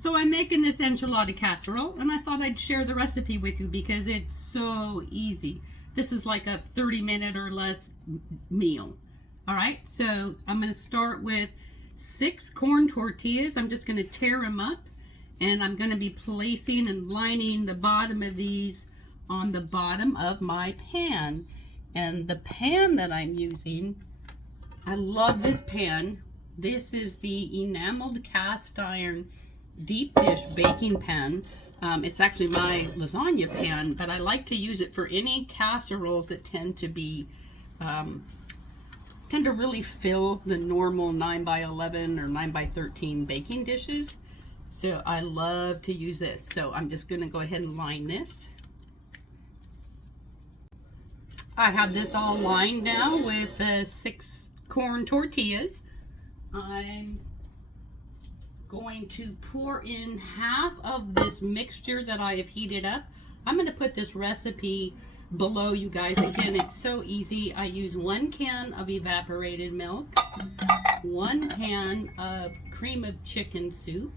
So I'm making this enchilada casserole, and I thought I'd share the recipe with you because it's so easy. This is like a 30-minute or less meal. All right, so I'm going to start with 6 corn tortillas. I'm just going to tear them up, and I'm going to be placing and lining the bottom of these on the bottom of my pan. And the pan that I'm using, I love this pan. This is the enameled cast iron deep dish baking pan. It's actually my lasagna pan, but I like to use it for any casseroles that tend to really fill the normal 9x11 or 9x13 baking dishes. So I love to use this. So I'm just going to go ahead and line this. I have this all lined now with the 6 corn tortillas. I'm going to pour in half of this mixture that I have heated up. I'm going to put this recipe below, you guys. Again, it's so easy. I use 1 can of evaporated milk, 1 can of cream of chicken soup,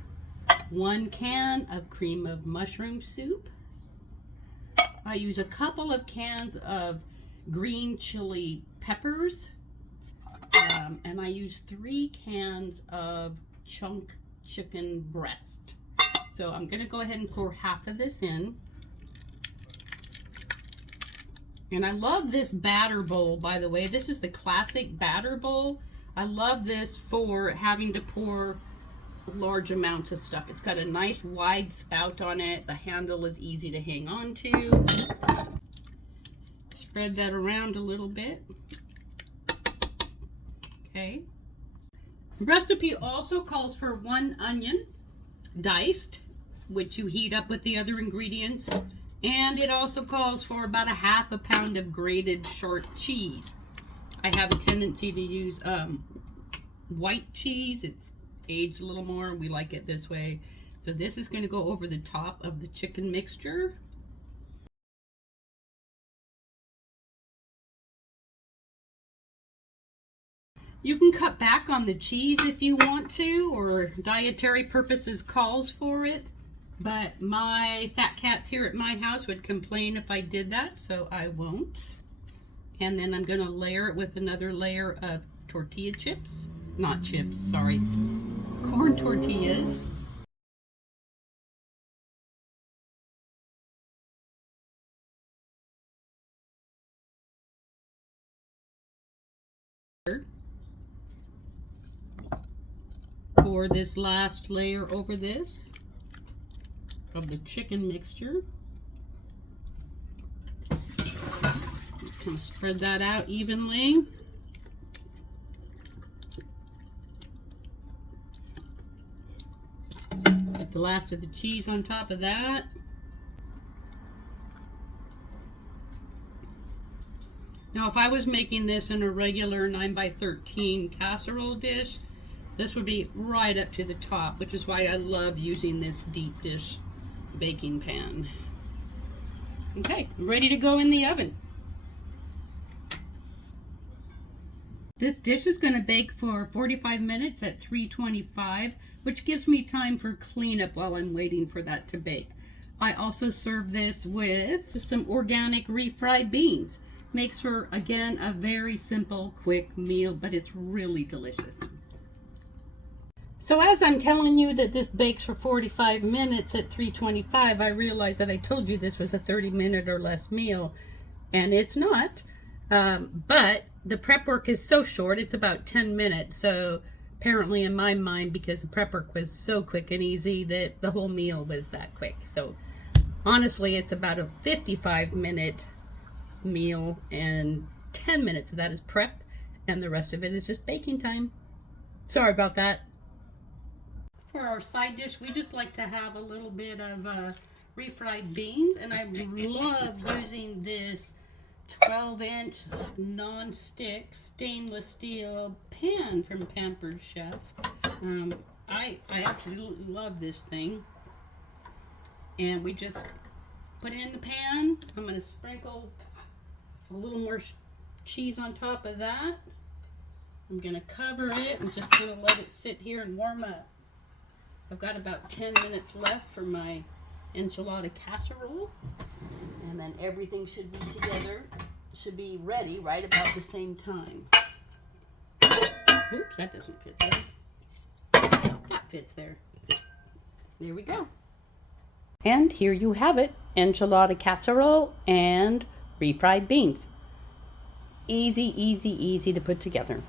1 can of cream of mushroom soup. I use a couple of cans of green chili peppers, and I use 3 cans of chunk chicken breast. So I'm going to go ahead and pour half of this in. And I love this batter bowl, by the way. This is the classic batter bowl. I love this for having to pour large amounts of stuff. It's got a nice wide spout on it. The handle is easy to hang on to. Spread that around a little bit. Okay. The recipe also calls for 1 onion, diced, which you heat up with the other ingredients. And it also calls for about 1/2 pound of grated short cheese. I have a tendency to use white cheese. It's aged a little more. We like it this way. So this is going to go over the top of the chicken mixture. You can cut back on the cheese if you want to, or dietary purposes calls for it. But my fat cats here at my house would complain if I did that, so I won't. And then I'm going to layer it with another layer of tortilla chips. Not chips, sorry. Corn tortillas. Pour this last layer over this of the chicken mixture. Kind of spread that out evenly. Put the last of the cheese on top of that. Now, if I was making this in a regular 9x13 casserole dish, this would be right up to the top, which is why I love using this deep dish baking pan. Okay, I'm ready to go in the oven. This dish is going to bake for 45 minutes at 325, which gives me time for cleanup while I'm waiting for that to bake. I also serve this with some organic refried beans. Makes for, again, a very simple, quick meal, but it's really delicious. So as I'm telling you that this bakes for 45 minutes at 325, I realize that I told you this was a 30-minute or less meal, and it's not. But the prep work is so short, it's about 10 minutes. So apparently in my mind, because the prep work was so quick and easy, that the whole meal was that quick. So honestly, it's about a 55-minute meal, and 10 minutes of that is prep, and the rest of it is just baking time. Sorry about that. For our side dish, we just like to have a little bit of refried beans, and I love using this 12-inch non-stick stainless steel pan from Pampered Chef. I absolutely love this thing. And we just put it in the pan. I'm going to sprinkle a little more cheese on top of that. I'm going to cover it and just going to let it sit here and warm up. I've got about 10 minutes left for my enchilada casserole. And then everything should be together, should be ready right about the same time. Oops, that doesn't fit there. That fits there. There we go. And here you have it, enchilada casserole and refried beans. Easy, easy, easy to put together.